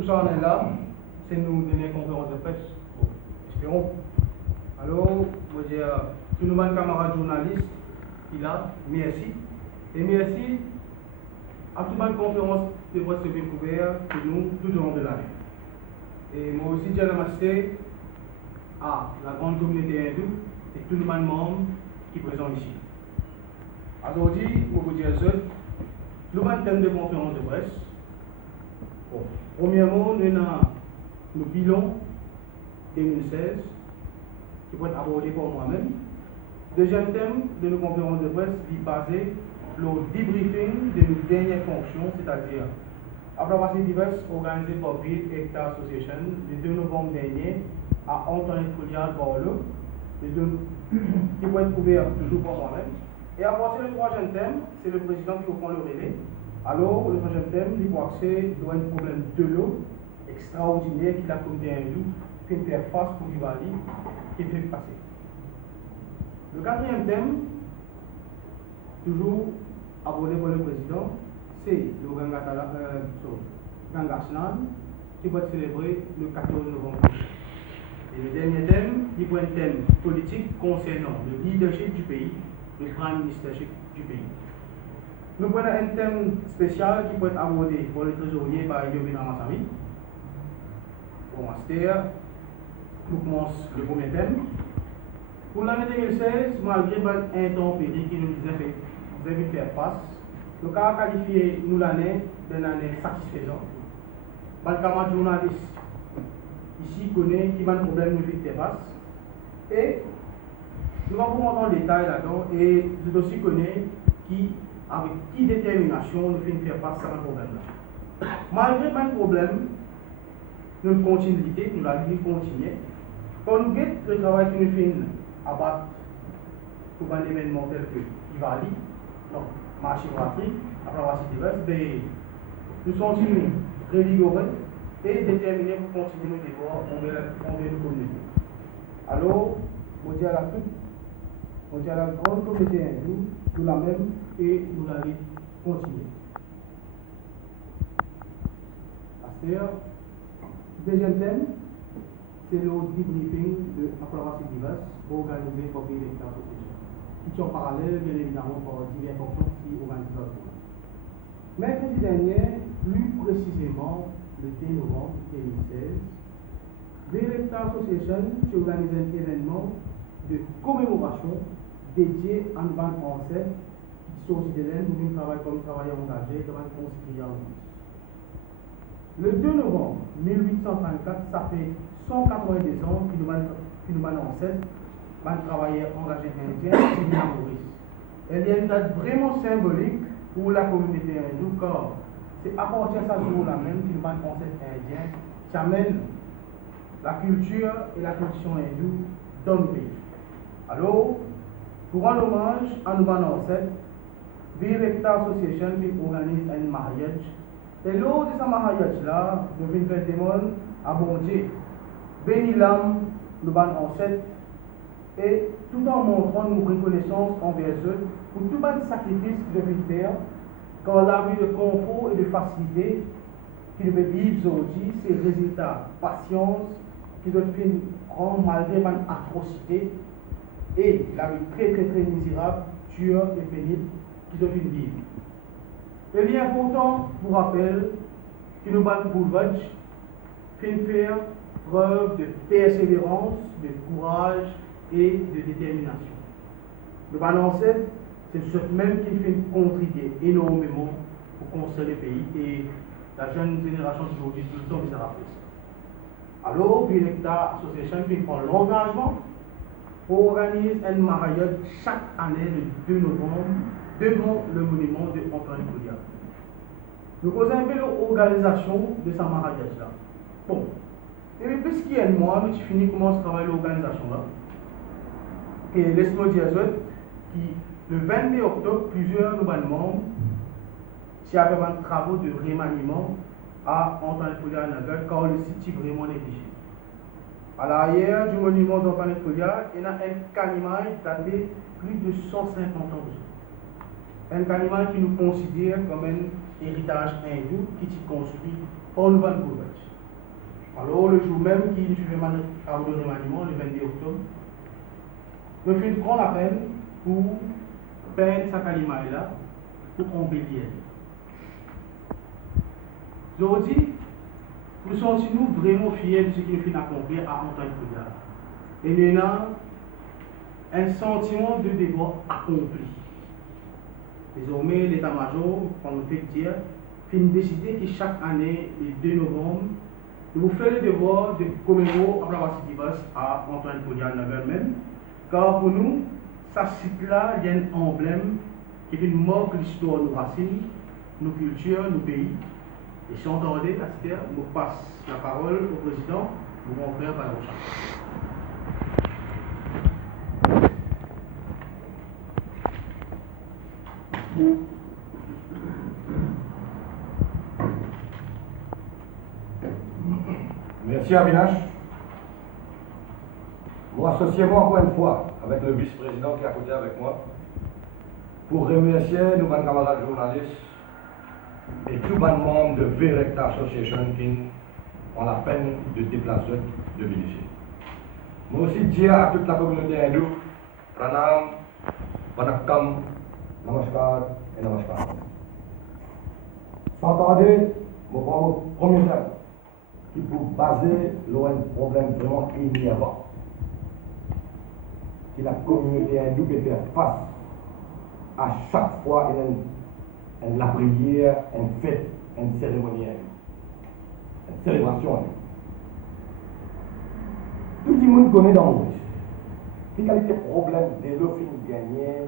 pour ça on est là, c'est nous donner une conférence de presse. Bon, espérons. Alors, je veux dire, tous nos camarades journalistes, qui là, merci. Et merci à toute une conférence de presse découverte pour nous tout au long de l'année. Et moi aussi, j'ai remercié à la grande communauté hindoue et tous les membres qui sont présents ici. Aujourd'hui, pour vous dire ça, nous avons un thème de conférence de presse. Bon, premièrement, nous avons le bilan 2016 qui va être abordé par moi-même. Deuxième thème de nos conférences de presse est basé sur le debriefing de nos dernières fonctions, c'est-à-dire approbation diverses organisées par Bill Hector Association le 2 novembre dernier à Antoine Foulial Bordeaux, qui va être couvert toujours par moi-même. Et à partir du troisième thème, c'est le président qui prend le relais. Alors, le troisième thème, il faut accès à un problème de l'eau extraordinaire qui la communauté hindoue fait faire face pour l'Ivali qui fait passer. Le quatrième thème, toujours abordé par le président, c'est le Gangasnan qui va être célébré le 14 novembre. Et le dernier thème, il faut un thème politique concernant le leadership du pays, le prime ministership du pays. Nous prenons un thème spécial qui peut être abordé pour le trésorier par Yovin Amassami. Pour master, nous commençons le premier thème. Pour l'année 2016, malgré l'intempérie qui nous a fait faire face, le cas a qualifié nous l'année d'une année satisfaisante. Le camarade journaliste ici connaît qui va un problème nous fait faire face. Et nous allons vous montrer le détail là-dedans et vous aussi connaissez qui, avec qui détermination nous fait faire face à un problème-là. Malgré le problème, nous continuons, nous la vie continue. Quand nous guettons le travail que nous faisons à battre pour un événement tel que Ivali, non, marché brasserie, après avoir diverses, nous sommes rigoureux et déterminés pour continuer nos efforts envers nos communautés. Alors, on dit à la grande communauté hindoue, nous la même et nous allons continuer. Deuxième thème, c'est le debriefing de approbation diverses organisé par les associations, qui sont parallèles, bien évidemment, par diverses fonctions qui organisent leur tour. Mercredi dernier, plus précisément le 10 novembre 2016, l'Electa Association s'est organisé un événement de commémoration dédié à une bande ancêtre qui sont considérés comme travailleurs engagés dans une constitution. Le 2 novembre 1834, ça fait 182 ans que nous avons ancêtre, un travailleur engagé indien, Sylvia Maurice. Elle est une date vraiment symbolique pour la communauté hindoue, car c'est à partir de ce jour-là même que nous avons ancêtre indien qui amène la culture et la tradition hindoue dans le pays. Alors, pour rendre hommage à nos ancêtres, Virecta Association organise un mariage. Et lors de ce mariage-là, nous venons faire des mots à bon Dieu, bénir l'âme, nos ancêtres, et tout en montrant nos reconnaissances envers eux pour tout le sacrifice qu'ils devaient faire, car la vie de confort et de facilité qu'ils devaient vivre aujourd'hui, c'est le résultat patience qu'ils doivent rendre malgré une atrocité et la vie très misérable, dure et pénible qu'ils doivent vivre. Il est important pour rappel que nous avons pour faire preuve de persévérance, de courage et de détermination. Le balancette, c'est ce même qui fait contribuer énormément pour construire le pays et la jeune génération d'aujourd'hui tout le temps qui s'est rappelé ça. Alors, l'Electa Association qui prend l'engagement pour organiser un mariage chaque année le 2 novembre devant le monument de Antoine Foulial. Nous causons un peu l'organisation de ce mariage-là. Bon, et puisqu'il y a un mois, nous finissons comment se travaille l'organisation-là. Et laisse-moi dire ça, qui le 22 octobre, plusieurs nouveaux membres s'y avaient un travaux de remaniement à Antoine Foulial Nagal, car le site est vraiment négligé. À l'arrière du monument d'Antoine Foulial, il y a un canimal daté plus de 150 ans. Un canimal qui nous considère comme un héritage hindou qui s'y construit par le Vancouver. Alors, le jour même qui suivait mon remaniement, le 22 octobre, je fais de grande appel pour peindre sa calimaille là, pour embellir. Aujourd'hui, nous sommes vraiment fiers de ce qu'il fait accomplir à Antoine Koudia. Et maintenant, un sentiment de devoir accompli. Désormais, l'état-major, comme on peut dire, fait décider que chaque année, le 2 novembre, de vous faire le devoir de commémorer Aplawasi Divas à Antoine Koudia même, car pour nous, ça site-là, il y a un emblème qui est une marque de l'histoire de nos racines, nos cultures, nos pays. Et si on entendait, je passe la parole au président, mon frère Valarochan. Merci Avinash. Moi, associez-moi encore une fois avec le vice-président qui est à côté avec moi pour remercier nos camarades journalistes et tous les membres de V-Recta Association qui ont la peine de déplacer de venir ici. Moi aussi dire à toute la communauté hindoue, Pranam, Vanakkam, Namaskar et Namaskar. Sans tarder, je prends mon premier thème qui pour baser un problème vraiment inhérent que la communauté hindoue peut faire face à chaque fois la prière, une fête, une cérémonie, une célébration. Tout le monde connaît dans Maurice. C'est qualité problème de l'eau gagné.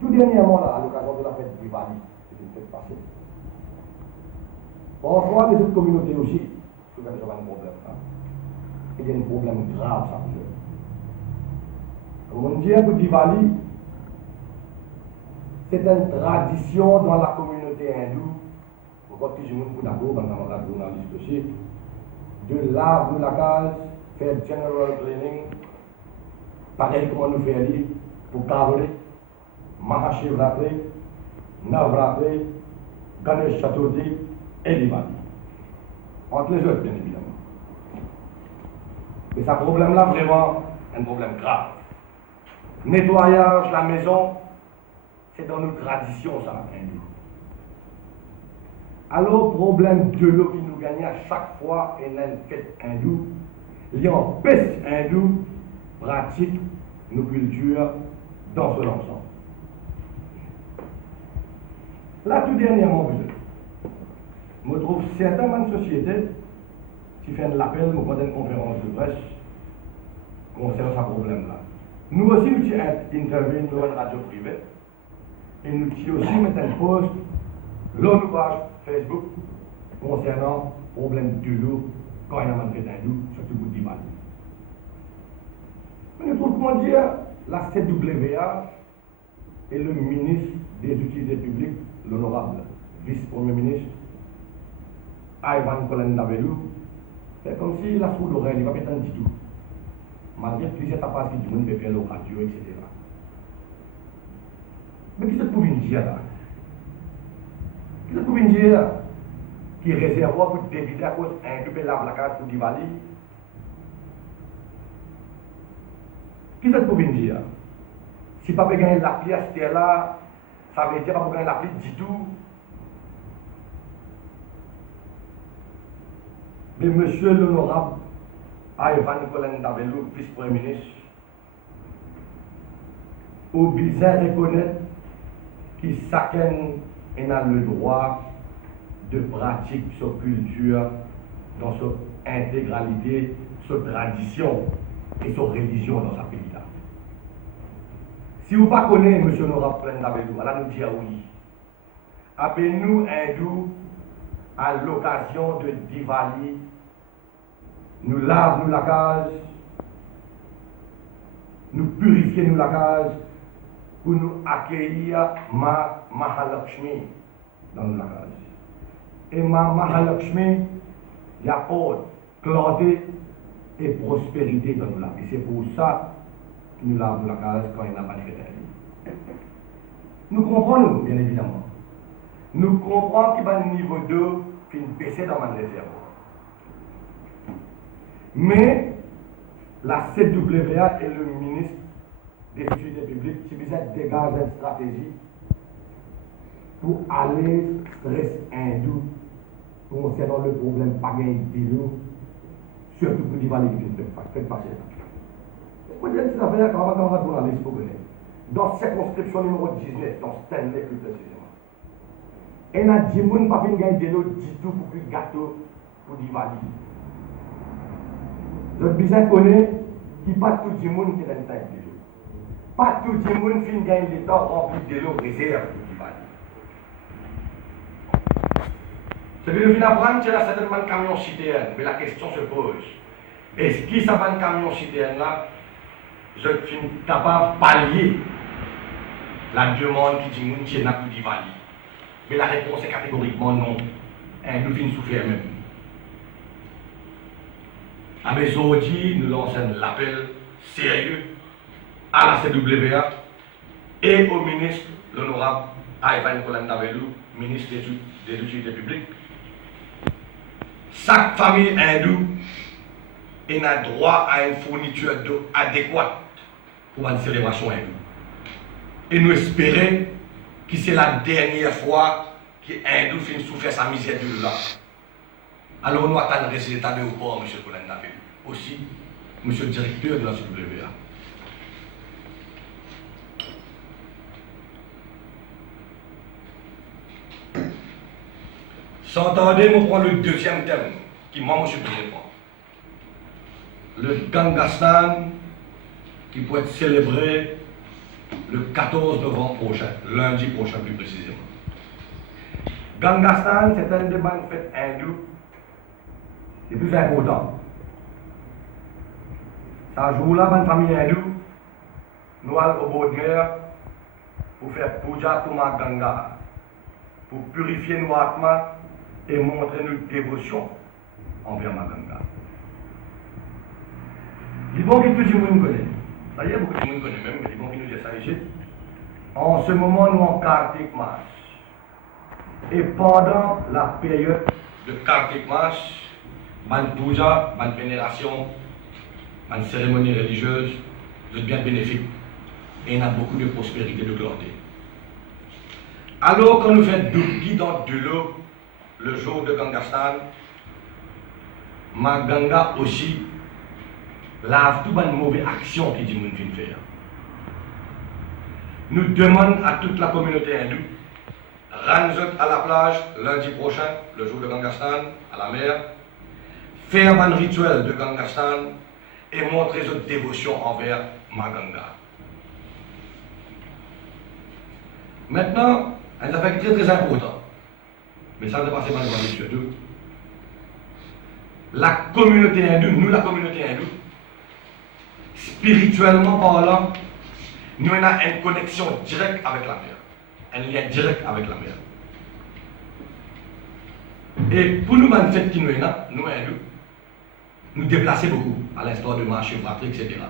Tout dernièrement, là, à l'occasion de la fête du Bali, c'est une fête passée. Parfois, les autres communautés aussi, il y a un problème. Hein. Il y a un problème grave, ça. Comme on dit, pour Diwali, c'est une tradition dans la communauté hindoue, pour que je me suis d'accord, dans la journaliste aussi, de laver la case, faire general cleaning, pareil comme on nous fait pour Kavri, Mahashivratri, Navratri, Ganesh Chaturthi et Diwali. Entre les autres, bien évidemment. Mais ce problème-là, vraiment, un problème grave. Nettoyage la maison, c'est dans nos traditions, ça, hindoue. Alors, problème de l'eau qui nous gagne à chaque fois et une fête hindoue, il y a un peste hindoue pratique nos cultures dans son ensemble. Là, tout dernièrement, je trouve certaines sociétés qui font l'appel pour une conférence de presse concernant ce problème-là. Nous aussi, nous intervenons dans une radio privée et nous aussi mettons un post dans nos pages Facebook concernant le problème de l'eau quand il y a un fait d'eau, surtout pour Diwali. Mais pour comment dire, la CWA et le ministre des Utilités publiques, l'honorable vice-premier ministre, Ivan Kolen-Davelou, c'est comme si la soude d'oreille, il ne va pas être du tout. Malgré plusieurs tapas qui du monde peut faire le radio, etc. Mais qu'est-ce que vous pouvez dire là? Qu'est-ce que vous pouvez dire là? Qui est réservé pour débiter à cause d'un peu la case pour Diwali? Qu'est-ce que vous pouvez dire? Si pas gagner la pluie à cette là, ça veut dire pas gagner la pluie du tout. Mais monsieur l'honorable Ivan Kolen-Davelou, vice-premier ministre, obligé à reconnaître que chacun a le droit de pratiquer sa culture dans sa intégralité, sa tradition et sa religion dans sa pays-là. Si vous ne connaissez pas monsieur l'honorable Kolen-Davelou, alors nous dire oui. Appelez-nous hindous à l'occasion de Diwali. Nous lavons la case, nous purifions la case pour nous accueillir ma Mahalakshmi dans la case. Et ma Mahalakshmi, il y a ordre, clarté et prospérité dans nous. Et c'est pour ça que nous lavons la case quand il n'y a pas de fête. Nous comprenons, bien évidemment. Nous comprenons qu'il y a un niveau 2 qui est baissé dans ma réserve. Mais la CWA et le ministre des Utilités publiques, si vous êtes dégagé une stratégie pour aller stress hindou concernant le problème pas gagné de l'eau, surtout pour les valets qui faites passer. Moi, je dis ça fait quand on va pour la liste pour connaître. Dans circonscription numéro 19, dans Stanley plus précisément. Et il y a 10 personnes qui n'ont pas gagné de l'eau du tout pour le gâteau pour les valets. Votre besoin connaît qui pas tout le monde qui est dans le temps de l'eau. Pas tout le monde qui gagne l'État rempli de l'eau réserve pour les valets. Ce que nous venons d'apprendre, c'est là certainement un camion citerne, mais la question se pose. Est-ce que ça va un camion citerne là, je suis capable de pallier la demande qui dit que nous n'a plus de valide? Mais la réponse est catégoriquement non. Nous venons souffrir même. À mes aujourd'hui, nous lançons l'appel sérieux à la CWA et au ministre, l'honorable Ivan Kolandavelou, ministre des Utilités publiques. Chaque famille hindoue a droit à une fourniture d'eau adéquate pour une célébration hindoue. Et nous espérons que c'est la dernière fois que hindou finit souffrir sa misère de là. Alors nous attendons le résultat de report, M. Kolandavelou. Aussi, M. le directeur de la CWA. S'entendez, on prend le deuxième thème, qui moi, je suis président. Le Gangastan, qui peut être célébré le 14 novembre prochain, lundi prochain plus précisément. Gangastan, c'est un des bonnes fêtes hindoues les plus importants. Ça jour-là, dans la famille hindoue, nous allons au bord de mer pour faire puja Tuma Ganga, pour purifier nos atmas et montrer notre dévotion envers ma Ganga. Il bon que tout le monde connaît. Ça y est, beaucoup de monde connaît même, mais il bon qui nous dit ça ici. En ce moment, nous en Kartik Mas. Et pendant la période de Kartik Mas, ma puja, ma vénération, ma cérémonie religieuse, c'est bien bénéfique. Et il y a beaucoup de prospérité, de clarté. Alors, quand nous faisons du dans de l'eau, le jour de Gangastan, ma Ganga aussi lave toute une mauvaise action qui dit que nous venons faire. Nous demandons à toute la communauté hindoue, rendre à la plage lundi prochain, le jour de Gangastan, à la mer, faire un rituel de Gangastan et montrer notre dévotion envers ma Ganga. Maintenant, un affaire très très important. Mais ça ne passe pas devant les yeux. La communauté hindoue, nous la communauté hindoue, spirituellement parlant, nous avons une connexion directe avec la mer. Un lien direct avec la mer. Et pour nous, en fait, qui nous hindous, nous déplacer beaucoup, à l'instar de marché, fratrie, etc.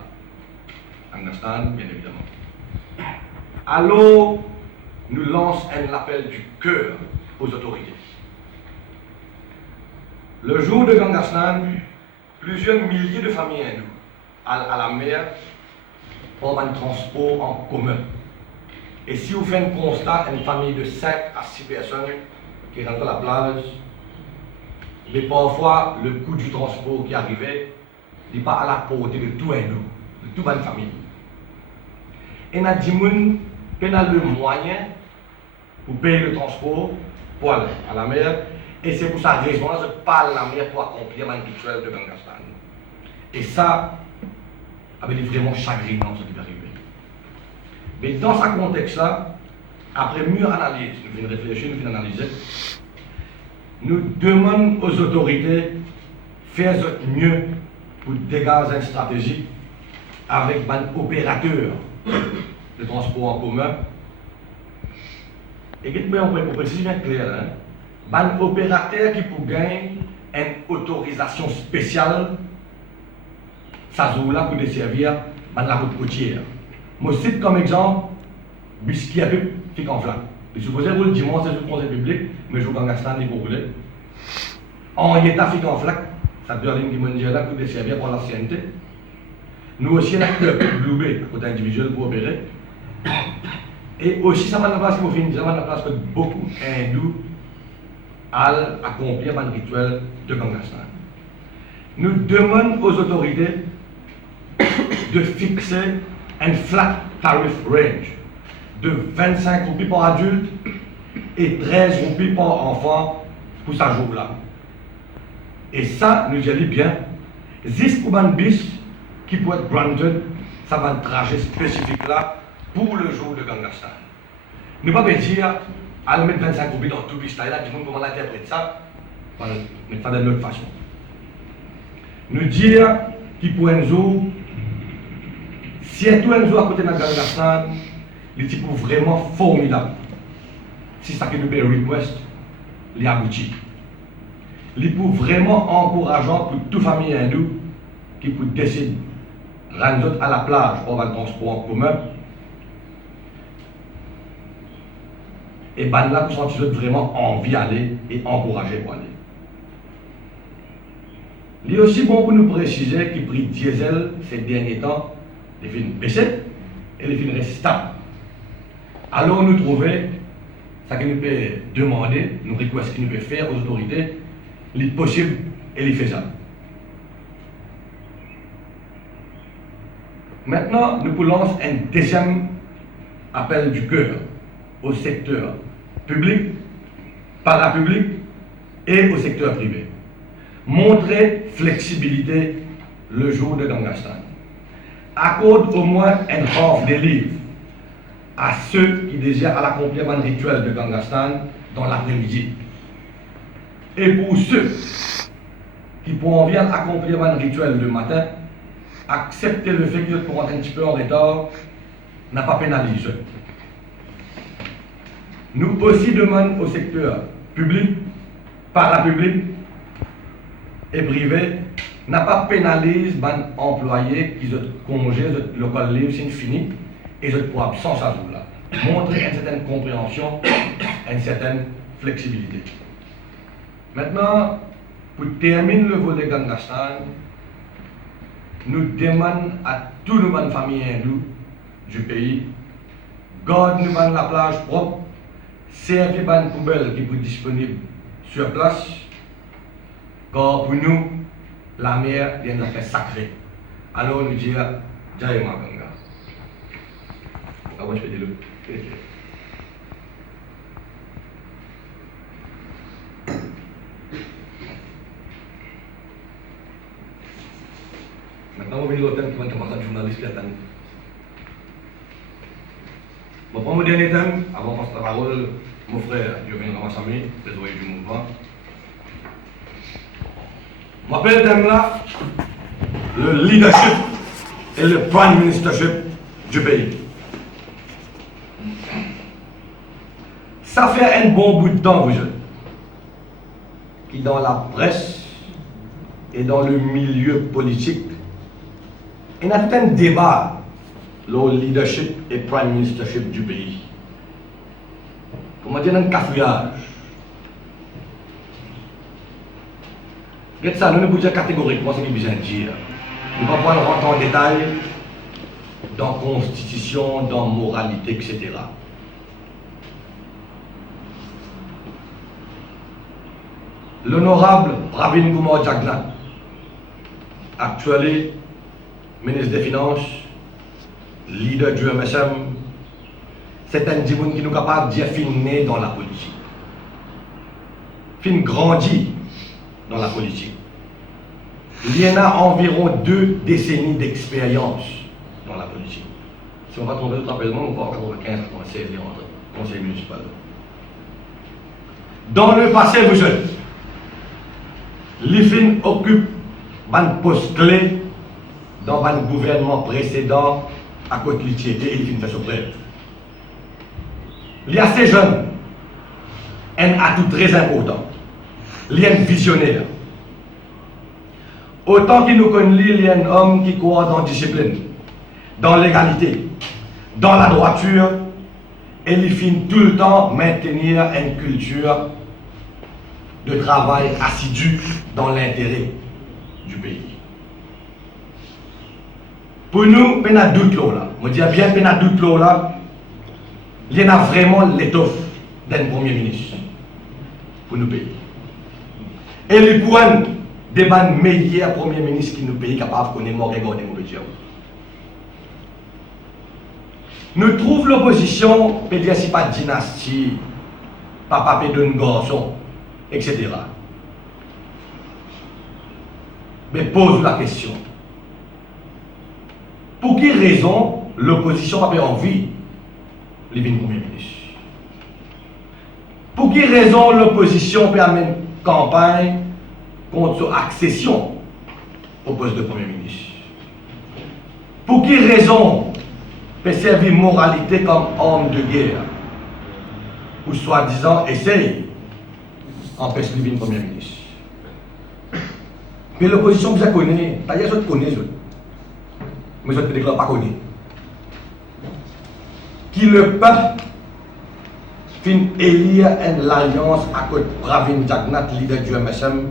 Understand, bien évidemment. Alors, nous lançons un appel du cœur aux autorités. Le jour de Gangastan, plusieurs milliers de familles hindoues à la mer ont un transport en commun. Et si vous faites un constat, une famille de 5 à 6 personnes qui rentrent à la plage, mais parfois le coût du transport qui arrivait n'est pas à la portée de tout hindou, de toute une famille. Et il y a des gens qui ont le moyen pour payer le transport pour aller à la mer. Et c'est pour sa raison que je parle la mer pour accomplir un rituel de Gangastan. Et ça, avait vraiment chagrinant ce qui est arrivé. Mais dans ce contexte-là, après mûre analyse, nous venons réfléchir, nous venons analyser, nous demandons aux autorités de faire mieux pour dégager une stratégie avec un opérateur de transport en commun. Et pour préciser bien clair, un opérateur qui peut gagner une autorisation spéciale, ça joue-là pour desservir la route côtière. Moi, je cite comme exemple, Biscuit à Pup, qui est en flac. Je suppose que le dimanche, c'est le conseil public, mais je joue dans Gaston et Bourgoulé. En état, fait en flac, ça veut dire qu'il y a là pour desservir pour l'ancienneté. Nous aussi, on a un bloubé, côté individuel pour opérer. Et aussi, ça m'a la place qu'il faut finir, ça m'a la place que beaucoup hindous allent accomplir un rituel de Gangastan. Nous demandons aux autorités de fixer un flat tariff range de 25 roupies par adulte et 13 roupies par enfant pour ce jour-là. Et ça, nous allons bien. 10 pour un bis qui peut être branded, ça va un trajet spécifique là pour le jour de Gangastan. Ne pas me dire, allons mettre 25 roupies dans tout bis là, du monde comment on interprète ça, mais pas d'une autre façon. Nous dire qu'il pour un jour, si tout un jour à côté de Gangastan, il est vraiment formidable. C'est ça que nous avons request, les aboutis. Il est vraiment encourageant pour toute famille hindoue qui peut décider de rendre à la plage pour le transport en commun. Et ben là, pour sentir vraiment envie d'aller et encourager pour aller. Il est aussi bon pour nous préciser que le prix diesel ces derniers temps, les films baissés et les films restent stables. Alors nous trouvons ça que nous pouvons demander, nous request que nous pouvons faire aux autorités, les possibles et les faisables. Maintenant, nous lançons un deuxième appel du cœur au secteur public, parapublic et au secteur privé. Montrer flexibilité le jour de Gangastan. Accorde au moins un half des livres à ceux qui désirent accomplir un rituel de Gangastan dans l'après-midi. Et pour ceux qui pourront bien accomplir un rituel le matin, accepter le fait qu'ils pourront être un petit peu en retard n'a pas pénalisé. Nous aussi demandons au secteur public, parapublic et privé, n'a pas pénalisé les employés qui ont congé, le local libre, c'est fini, et ils pour absence à jour là. Montrer une certaine compréhension, une certaine flexibilité. Maintenant, pour terminer le volet Gangastan, nous demandons à toutes nos familles hindoues du pays, garde-nous la plage propre, servez une poubelle qui est disponible sur place, car pour nous, la mer est un affaire sacrée. Alors nous disons, Jai Ma Ganga. Ah, moi je fais des loups. Maintenant, on va venir au thème qui va commencer à journaliste qui attend. Bon, pour mon dernier thème, avant de passer la parole, mon frère, Yovin Ramassami, désolé du mouvement. Je m'appelle le thème là, le leadership et le prime ministership du pays. Ça fait un bon bout de temps, vous êtes, qui dans la presse et dans le milieu politique, il y a tout un débat le leadership et prime ministership du pays. Pour moi, il y a un cafouillage. Regarde ça, nous ne pouvons pas dire catégoriquement ce qu'il besoin de dire. Nous ne pouvons pas rentrer en détail dans la constitution, dans la moralité, etc. L'honorable Pravin Kumar Jagnat, actuellement ministre des Finances, leader du MSM, c'est un dimanche qui nous est capable de dire fin né dans la politique. Fin grandi dans la politique. Il y en a environ 2 décennies d'expérience dans la politique. Si on va tomber tout rappellement, on va en 95, 96, il rentre conseil municipal. Dans le passé, vous jeunes, l'IFIN occupe un poste clé dans un gouvernement précédent à côté de l'ITIEté et l'IFIN fait son prêt. Il y a ces jeunes, un atout très important. Il y a un visionnaire. Autant qu'il nous connaît, il y a un homme qui croit dans la discipline, dans l'égalité, dans la droiture, et il finit tout le temps maintenir une culture de travail assidu dans l'intérêt du pays. Pour nous, il y a doute là. Je dis bien, il y a doute là. Il y a vraiment l'étoffe d'un premier ministre pour nous payer. Et les points des meilleurs premiers ministres qui nous payent capable de connaître mon regard de mauvais dieux. Nous trouvons l'opposition, peut dire si pas dynastie, papa d'un garçon, etc. Mais pose la question. Pour quelle raison l'opposition n'a pas envie de devenir premier ministre? Pour quelle raison l'opposition peut amener une campagne contre son accession au poste de premier ministre? Pour quelle raison peut servir moralité comme homme de guerre? Ou soi-disant essaye d'empêcher de devenir premier ministre? Mais l'opposition, vous connaissez, d'ailleurs, je connais, mais je ne peux pas connaître. Qui le peuple fin élire une alliance à côté de Pravin Jagnat, leader du MSM,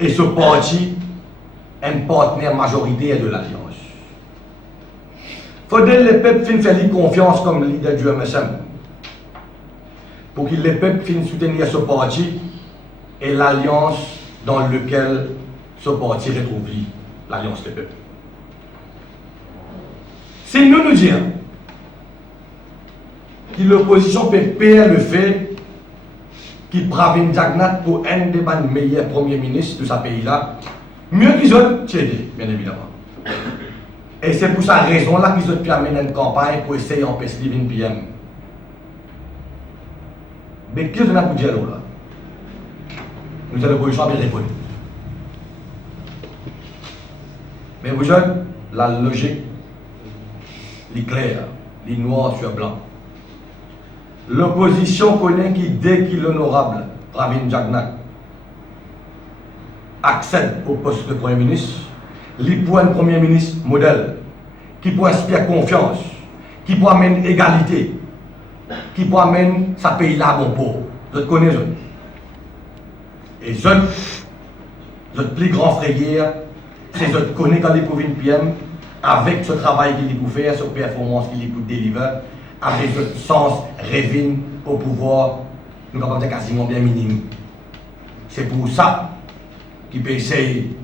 et ce parti, un partenaire majoritaire de l'alliance. Il faudrait que le peuple fin faire confiance comme leader du MSM, pour que le peuple fin soutenir ce parti et l'alliance dans laquelle ce parti retrouve l'alliance des peuples. Si nous disons que l'opposition peut perdre le fait qu'il Pravin Jagnat pour un des meilleurs premiers ministres de ce pays-là, mieux qu'ils ont aidé, bien évidemment. Et c'est pour cette raison-là qu'ils ont pu amener une campagne pour essayer d'empêcher les PM. Mais qu'est-ce qu'on a pour dire là? Nous allons l'opposition bien répondre. Mais vous jeunes, la logique, les clairs, les noirs sur blanc. L'opposition connaît qui, dès qu'il est honorable, Pravin Jagnat, accède au poste de Premier ministre, il pour un Premier ministre modèle, qui peut inspirer confiance, qui peut amener égalité, qui peut amener sa pays-là à bon port. Je connais ça. Et notre plus grand frère, c'est de connaître quand il pour une PM, avec ce travail qu'il peut faire, cette performance qu'il peut délivrer, avec ce sens rêvé au pouvoir, nous avons dire quasiment bien minime. C'est pour ça qu'il peut essayer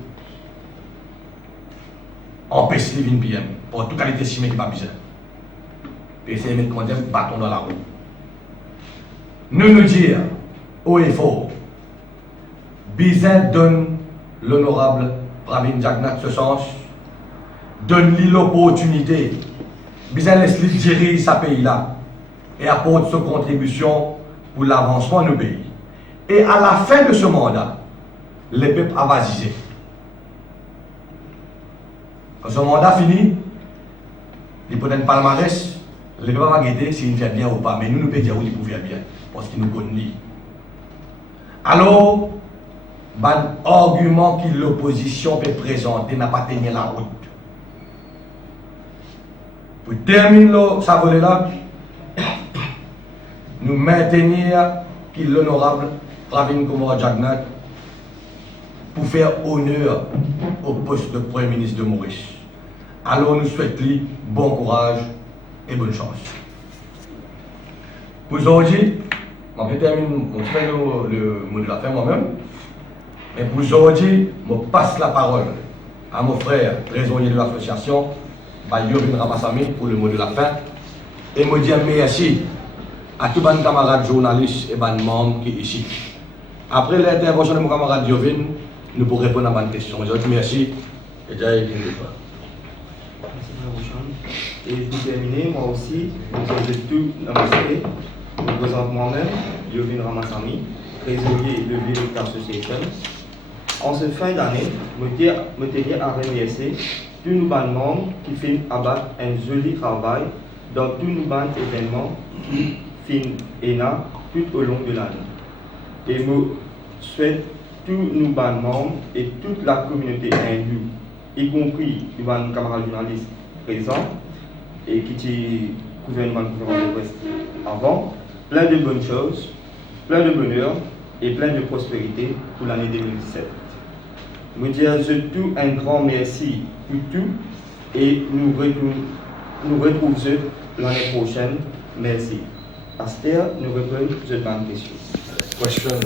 d'empêcher les PM, pour toute qualité chimique qui n'est pas besoin. Il peut essayer de mettre un bâton dans la roue. Nous dire haut et fort, Bizet donne l'honorable Pravin Jagnat ce sens, donne-lui l'opportunité, Bizet laisse-lui diriger sa pays-là et apporte sa contribution pour l'avancement de nos pays. Et à la fin de ce mandat, le peuple a vasisé. Quand ce mandat fini, il peut être un palmarès, le peuple va guetter s'il fait bien ou pas, mais nous pouvons dire oui, il peut faire bien, parce qu'il nous connaît. Alors, l'argument que l'opposition peut présenter n'a pas tenu la route. Pour terminer ça volet-là, nous maintenir qu'il l'honorable Pravin Kumar Jagnat pour faire honneur au poste de Premier ministre de Maurice. Alors nous souhaitons bon courage et bonne chance. Pour aujourd'hui, on peut terminer, on fait le mot de la fin moi-même. Mais pour aujourd'hui, je passe la parole à mon frère, trésorier de l'association, Yovin Ramassami, pour le mot de la fin. Et je dis merci à tous mes camarades journalistes et mes membres qui sont ici. Après l'intervention de mon camarade Yovin, nous pourrons répondre à mes questions. Je vous dis merci et déjà, il Et pour terminer, moi aussi, je vais tout namaster. Je me présente moi-même, Yovin Ramassami, trésorier de Village Association. En cette fin d'année, je tenais à remercier tous nos membres qui font abattre un joli travail dans tous nos événements qui font ENA tout au long de l'année. Et je souhaite tous nos membres et toute la communauté hindoue, y compris nos camarades journalistes présents et qui étaient gouvernement de presse avant, plein de bonnes choses, plein de bonheur et plein de prospérité pour l'année 2017. Nous disons tout un grand merci pour tout et nous retrouvons l'année prochaine. Merci. Pasteur, nous reprenons cette question. Question.